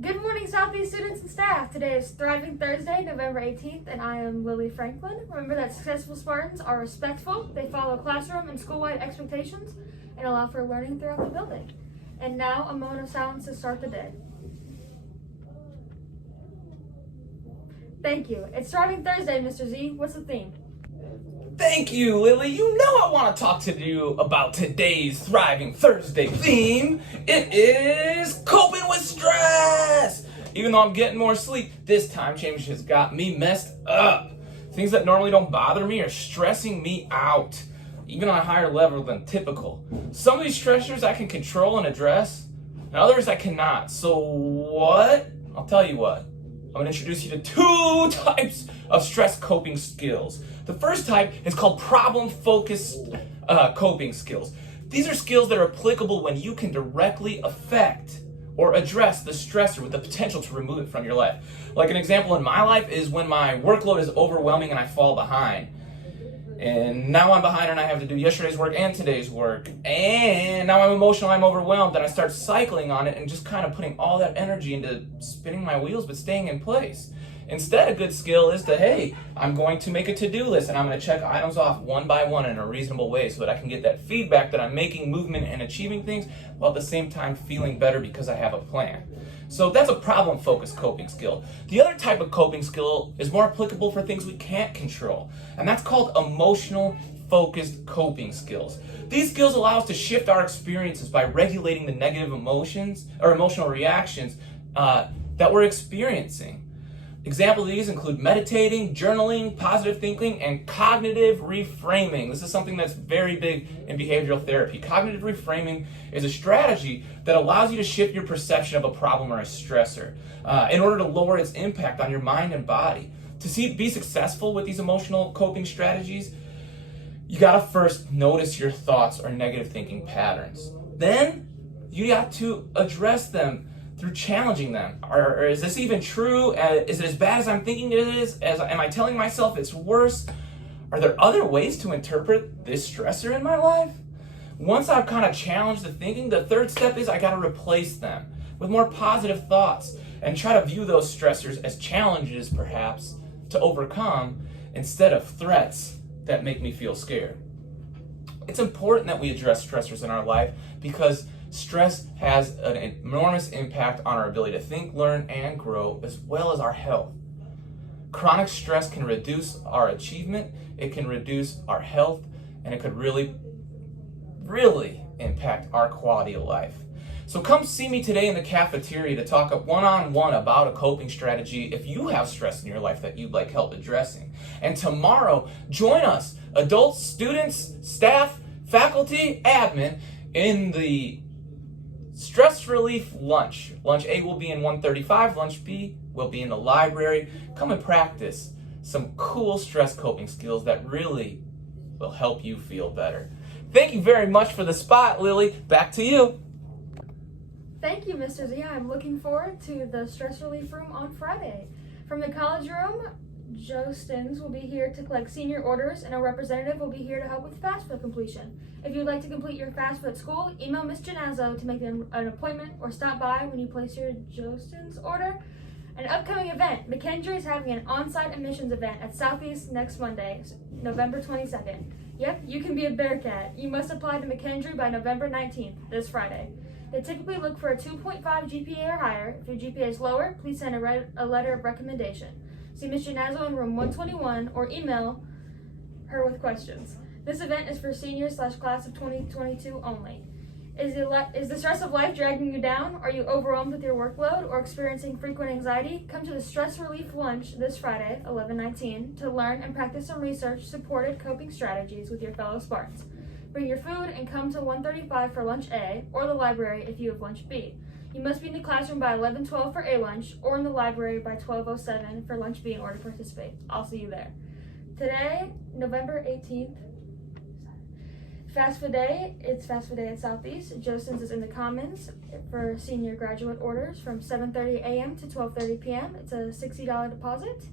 Good morning, Southeast students and staff. Today is Thriving Thursday, November 18th, and I am Lily Franklin. Remember that successful Spartans are respectful, they follow classroom and school-wide expectations, and allow for learning throughout the building. And now, a moment of silence to start the day. Thank you. It's Thriving Thursday, Mr. Z. What's the theme? Thank you, Lily. You know I want to talk to you about today's Thriving Thursday theme. It is coping with stress. Even though I'm getting more sleep, this time change has got me messed up. Things that normally don't bother me are stressing me out, even on a higher level than typical. Some of these stressors I can control and address, and others I cannot. So what? I'll tell you what. I'm going to introduce you to two types of stress coping skills. The first type is called problem-focused coping skills. These are skills that are applicable when you can directly affect or address the stressor with the potential to remove it from your life. Like an example in my life is when my workload is overwhelming and I fall behind. And now I'm behind and I have to do yesterday's work and today's work. And now I'm emotional, I'm overwhelmed, and I start cycling on it and just kind of putting all that energy into spinning my wheels but staying in place. Instead, a good skill is to, hey, I'm going to make a to-do list and I'm going to check items off one by one in a reasonable way so that I can get that feedback that I'm making movement and achieving things while at the same time feeling better because I have a plan. So that's a problem-focused coping skill. The other type of coping skill is more applicable for things we can't control, and that's called emotional-focused coping skills. These skills allow us to shift our experiences by regulating the negative emotions or emotional reactions that we're experiencing. Examples of these include meditating, journaling, positive thinking, and cognitive reframing. This is something that's very big in behavioral therapy. Cognitive reframing is a strategy that allows you to shift your perception of a problem or a stressor in order to lower its impact on your mind and body. To be successful with these emotional coping strategies, you gotta first notice your thoughts or negative thinking patterns. Then you got to address them through challenging them. Or is this even true? Is it as bad as I'm thinking it is? Am I telling myself it's worse? Are there other ways to interpret this stressor in my life? Once I've kind of challenged the thinking, the third step is I got to replace them with more positive thoughts and try to view those stressors as challenges, perhaps, to overcome instead of threats that make me feel scared. It's important that we address stressors in our life because stress has an enormous impact on our ability to think, learn, and grow, as well as our health. Chronic stress can reduce our achievement, it can reduce our health, and it could really impact our quality of life. So come see me today in the cafeteria to talk one-on-one about a coping strategy if you have stress in your life that you'd like help addressing. And tomorrow, join us, adults, students, staff, faculty, admin, in the stress relief lunch. Lunch A will be in 135, lunch B will be in the library. Come and practice some cool stress coping skills that really will help you feel better. Thank you very much for the spot, Lily. Back to you. Thank you, Mr. Z. I'm looking forward to the stress relief room on Friday. From the college room, Joe Stins will be here to collect senior orders, and a representative will be here to help with FAFSA completion. If you'd like to complete your FAFSA at school, email Ms. Genazzo to make an appointment or stop by when you place your Joe Stins order. An upcoming event, McKendree is having an on-site admissions event at Southeast next Monday, November 22nd. Yep, you can be a Bearcat. You must apply to McKendree by November 19th, this Friday. They typically look for a 2.5 GPA or higher. If your GPA is lower, please send a letter of recommendation. See Ms. Genazzo in room 121 or email her with questions. This event is for seniors / class of 2022 only. Is the stress of life dragging you down? Are you overwhelmed with your workload or experiencing frequent anxiety? Come to the Stress Relief Lunch this Friday, 11/19, to learn and practice some research-supported coping strategies with your fellow Spartans. Bring your food and come to 135 for lunch A or the library if you have lunch B. You must be in the classroom by 11:12 for A lunch or in the library by 12:07 for lunch B in order to participate. I'll see you there. Today, November 18th, FAFSA Day. It's FAFSA Day at Southeast. Jostens is in the Commons for senior graduate orders from 7:30 a.m. to 12:30 p.m. It's a $60 deposit.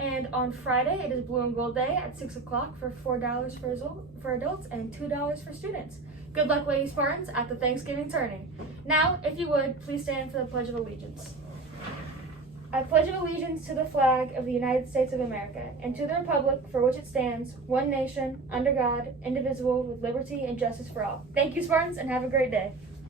And on Friday, it is Blue and Gold Day at 6 o'clock for $4 for adults and $2 for students. Good luck, Lady Spartans, at the Thanksgiving tourney. Now, if you would, please stand for the Pledge of Allegiance. I pledge allegiance to the flag of the United States of America and to the republic for which it stands, one nation, under God, indivisible, with liberty and justice for all. Thank you, Spartans, and have a great day.